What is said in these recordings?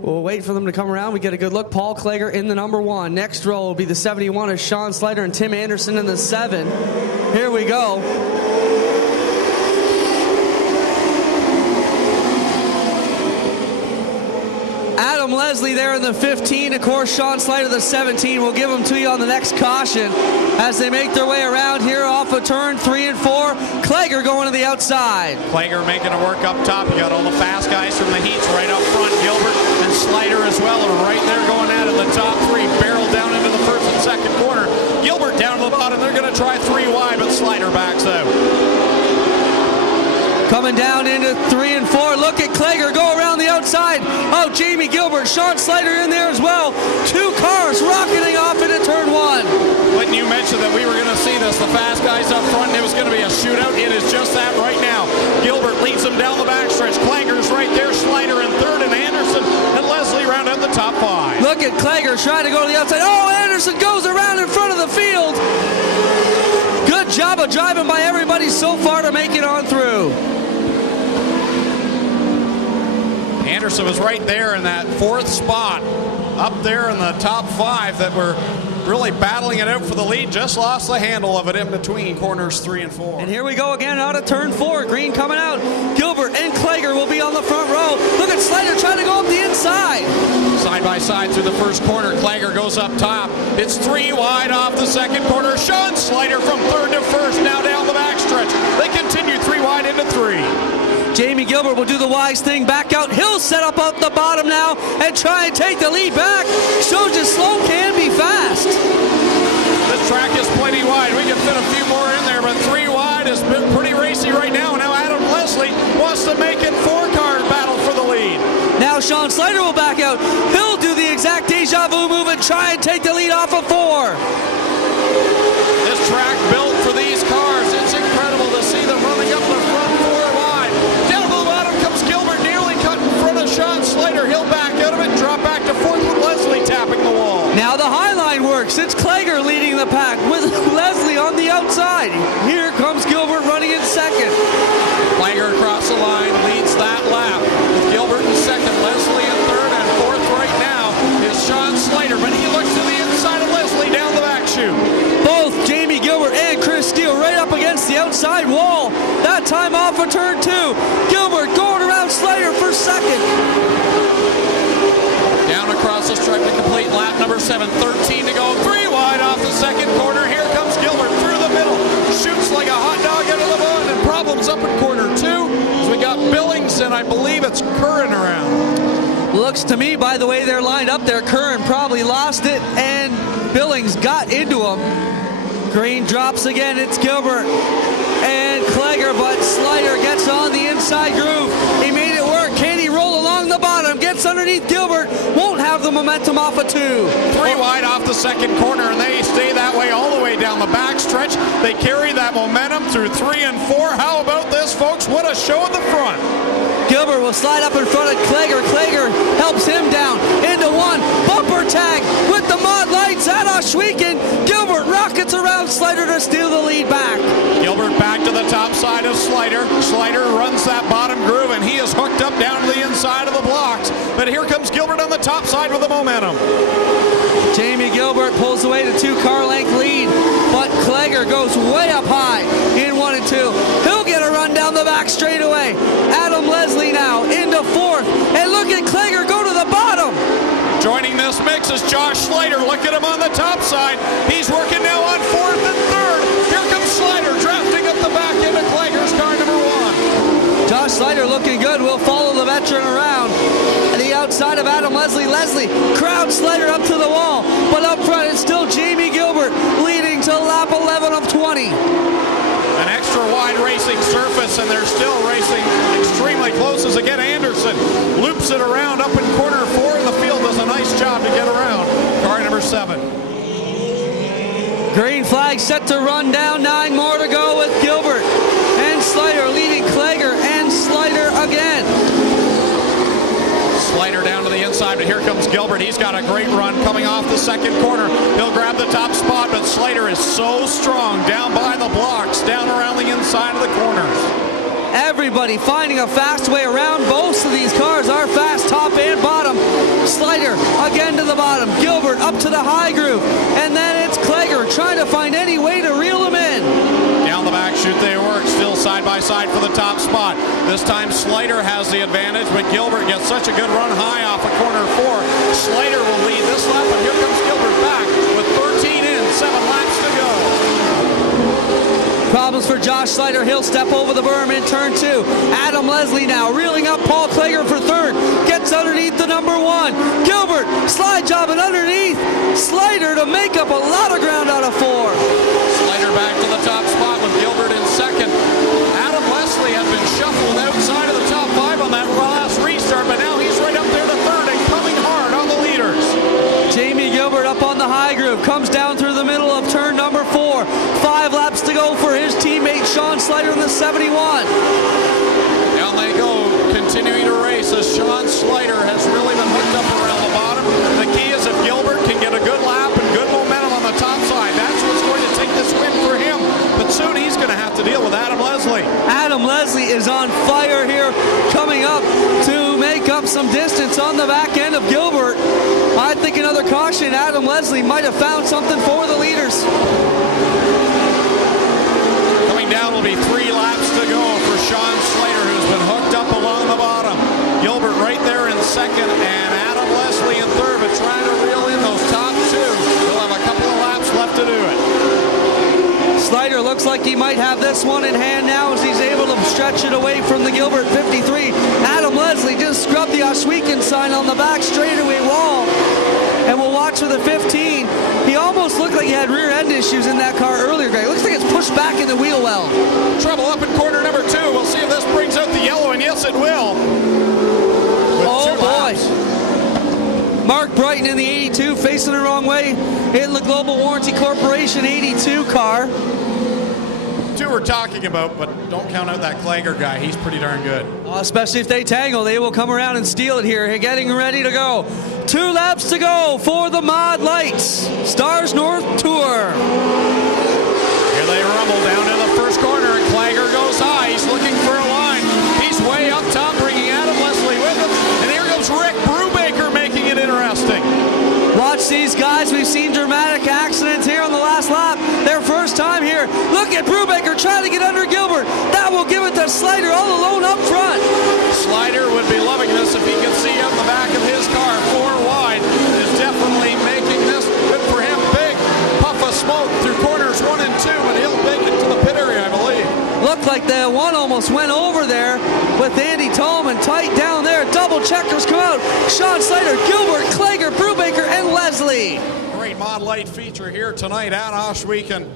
We'll wait for them to come around. We get a good look. Paul Klager in the number 1. Next row will be the 71 of Sean Slater and Tim Anderson in the 7. Here we go. Adam Leslie there in the 15. Of course, Sean Slater the 17. We'll give them to you on the next caution as they make their way around here off of turn 3 and 4. Klager going to the outside. Klager making a work up top. You got all the fast guys from the heats right up front. Gilbert and Slater as well are right there going at it. The top 3 barrel down into the first and second corner. Gilbert down to the bottom. They're going to try 3 wide, but Slater backs out. Coming down into 3 and 4. Look at Klager go around the outside. Oh, Jamie Gilbert, Sean Slater in there as well. 2 cars rocketing off into turn 1. When you mentioned that we were going to see this, the fast guys up front, and it was going to be a shootout. It is just that right now. Gilbert leads them down the backstretch. Klager's right there. Slater in third, and Anderson and Leslie round out the top 5. Look at Klager trying to go to the outside. Oh, Anderson goes around in front of the field. Good job of driving by everybody so far to make it on through. Anderson was right there in that 4th spot, up there in the top 5 that were really battling it out for the lead. Just lost the handle of it in between corners 3 and 4. And here we go again out of turn 4. Green coming out. Gilbert and Klager will be on the front row. Look at Slater trying to go up the inside. Side by side through the first corner. Klager goes up top. It's 3 wide off the second corner. Sean Slater from third to first, now down the backstretch. They continue 3 wide into 3. Jamie Gilbert will do the wise thing, back out. He'll set up the bottom now and try and take the lead back. Shows you slow can be fast. This track is plenty wide. We can fit a few more in there, but 3 wide has been pretty racy right now. Now Adam Leslie wants to make it 4-car battle for the lead. Now Sean Slater will back out. He'll do the exact deja vu move and try and take the lead off of 4. This track built for these cars. It's incredible to see them running up the front 4 wide. Down to the bottom comes Gilbert, nearly cut in front of Sean Slater. He'll back out of it and drop back to 4th with Leslie tapping the wall. Now the high line works. It's Klager leading the pack with Leslie on the outside. Here comes Gilbert running in 2nd. Klager across the line leads that lap with Gilbert in 2nd, Leslie in 3rd, and 4th right now is Sean Slater. But he looks to the inside of Leslie down the back chute. Both Jamie Gilbert and Chris Steele right up against the outside wall. That time off of turn 2. Gilbert going around Slater for 2nd. Down across the stripe to complete lap number 7. 13 to go. 3 wide off the second corner. Here comes Gilbert through the middle. Shoots like a hot dog out of the bun, and problems up in corner 2. As we got Billings and I believe it's Curran around. Looks to me, by the way they're lined up there, Curran probably lost it and Billings got into him. Green drops again. It's Gilbert and Klager, but Slater gets on the inside groove. He made it work. Can he roll along the bottom? Gets underneath Gilbert. Won't have the momentum off of 2. 3 wide off the second corner, and they stay that way all the way down the back stretch. They carry that momentum through 3 and 4. How about this, folks? What a show at the front. Gilbert will slide up in front of Klager. Klager helps him down into 1. Bumper tag with the Mod Lights at Ohsweken. Gilbert rockets around Slater to steal the lead back. Gilbert back to the top side of Slater. Slater runs that bottom groove, and he is hooked up down to the inside of the blocks. But here comes Gilbert on the top side with the momentum. Jamie Gilbert pulls away the 2-car length lead, but Klager goes way up high in 1 and 2. He'll get a run down the back straightaway. Adam Leslie now into 4th, and look at Klager go to the bottom. Joining this mix is Josh Slater. Look at him on the top side. He's working now on 4th and 3rd. Here comes Slater drafting up the back end of Klager's car number 1. Josh Slater looking good. Will follow the veteran around. And the outside of Adam Leslie. Leslie crowds Slater up to the wall. But up front, it's still Jamie Gilbert leading to lap 11 of 20. An extra wide racing surface, and they're still racing extremely close as again Anderson loops it around up in corner 4, and the field does a nice job to get around car number 7. Green flag set to run down. 9 more to go with Gilbert and Slater leading Klager and Slater again. Slater down to the inside, but here comes Gilbert. He's got a great run coming off the second corner. He'll grab the top spot, but Slater is so strong down by the blocks, down around the inside of the corners. Everybody finding a fast way around. Both of these cars are fast, top and bottom. Slider again to the bottom. Gilbert up to the high groove. And then it's Klager trying to find any way to reel him in. Down the back chute they work, still side by side for the top spot. This time Slider has the advantage, but Gilbert gets such a good run high off of corner 4. Slider will lead this lap, but here comes Gilbert back with 13 in, 7 laps to go. Problems for Josh Slider. He'll step over the berm in turn 2. Adam Leslie now reeling up Paul Klager for third. Gets underneath the number 1. Gilbert slide jobbing underneath. Slider to make up a lot of ground out of 4. Slider back to the top spot with Gilbert in second. Adam Leslie has been shuffled outside of the top 5 on that last restart, but now he's right up there to third and coming hard on the leaders. Jamie Gilbert up on the high groove, comes down through the middle of turn number 4. 5 laps to go for his teammate Sean Slider in the 71. Down they go, continuing to race as Sean Slider has really been hooked up around the bottom. The key is if Gilbert can get a good lap and good momentum on the top side, that's what's going to take this win for him. But soon he's going to have to deal with Adam Leslie. Adam Leslie is on fire here, coming up to make up some distance on the back end of Gilbert. I think another caution. Adam Leslie might have found something for the leaders. Coming down will be 3 laps to go for Sean Slater, who's been hooked up along the bottom. Gilbert right there in second, and Adam Leslie in third, but trying to reel in those top 2. He'll have a couple of laps left to do it. Slider looks like he might have this one in hand now as he's able to stretch it away from the Gilbert 53. Adam Leslie just scrubbed the Ohsweken sign on the back straightaway wall. And we'll watch for the 15. He almost looked like he had rear end issues in that car earlier, Greg. It looks like it's pushed back in the wheel well. Trouble up in corner number 2. We'll see if this brings out the yellow, and yes, it will. Oh, boy. Mark Brighton in the 82, facing the wrong way, hitting the Global Warranty Corporation 82 car. 2 we're talking about, but don't count out that Klager guy. He's pretty darn good. Especially if they tangle, they will come around and steal it here. Getting ready to go. 2 laps to go for the Mod Lite Stars North Tour. Here they rumble down to the first corner, and Klager goes high. He's looking for a line. He's way up top, bringing Adam Leslie with him. And here goes Rick Brubaker, making it interesting. Watch these guys. We've seen dramatic accidents here on the last lap. Their first time here. Look at Brubaker trying to get under Gilbert. That will give it to Slider all alone up front. Slider would be loving this if he could see out the back of his car. 4 wide is definitely making this good for him. Big puff of smoke through corners 1 and 2, and he'll make it to the pit area, I believe. Looked like the one almost went over there with Andy Tallman tight down there. Double checkers come out. Sean Slider, Gilbert, Klager, Brubaker, and Leslie. Great Mod Lite feature here tonight at Ohsweken.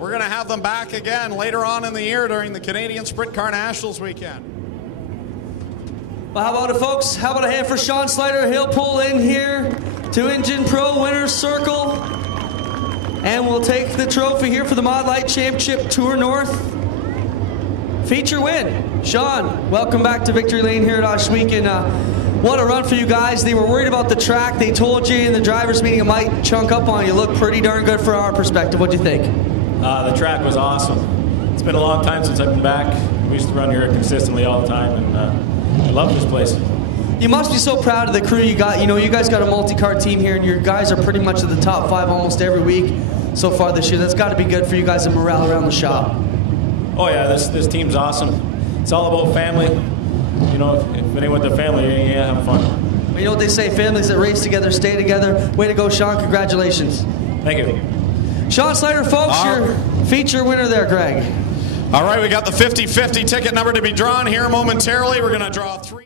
We're going to have them back again later on in the year during the Canadian Sprint Car Nationals weekend. Well, how about it, folks? How about a hand for Sean Slider? He'll pull in here to Engine Pro Winner's Circle. And we'll take the trophy here for the Mod Lite Championship Tour North. Feature win. Sean, welcome back to Victory Lane here at Ohsweken. What a run for you guys. They were worried about the track. They told you in the driver's meeting it might chunk up on you. Look pretty darn good from our perspective. What do you think? The track was awesome. It's been a long time since I've been back. We used to run here consistently all the time, and I love this place. You must be so proud of the crew you got. You know, you guys got a multi-car team here, and your guys are pretty much at the top 5 almost every week so far this year. That's got to be good for you guys and morale around the shop. Oh yeah, this team's awesome. It's all about family. You know, if it ain't with the family, you ain't having fun. You know what they say, families that race together stay together. Way to go, Sean. Congratulations. Thank you. Sean Slider, folks, your feature winner there, Greg. All right, we got the 50-50 ticket number to be drawn here momentarily. We're going to draw 3.